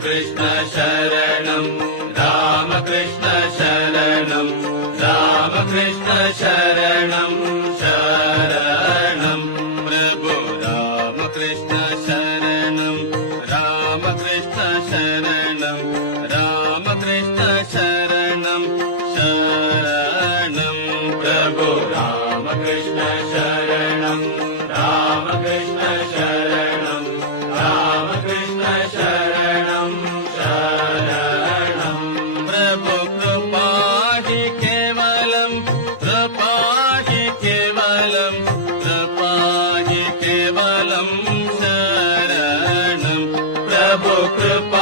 रामकृष्ण शरणं रामकृष्ण शरणं रामकृष्ण शरणं शरणं प्रभु रामकृष्ण शरणं रामकृष्ण शरणं रामकृष्ण शरणं शरणं प्रभु रामकृष्ण शरणं रामकृष्ण शरणं रामकृष्ण शरणं शरणं प्रभु कृपा हि केवलं कृपा हि केवलं कृपा हि केवलं शरणं प्रभु कृपा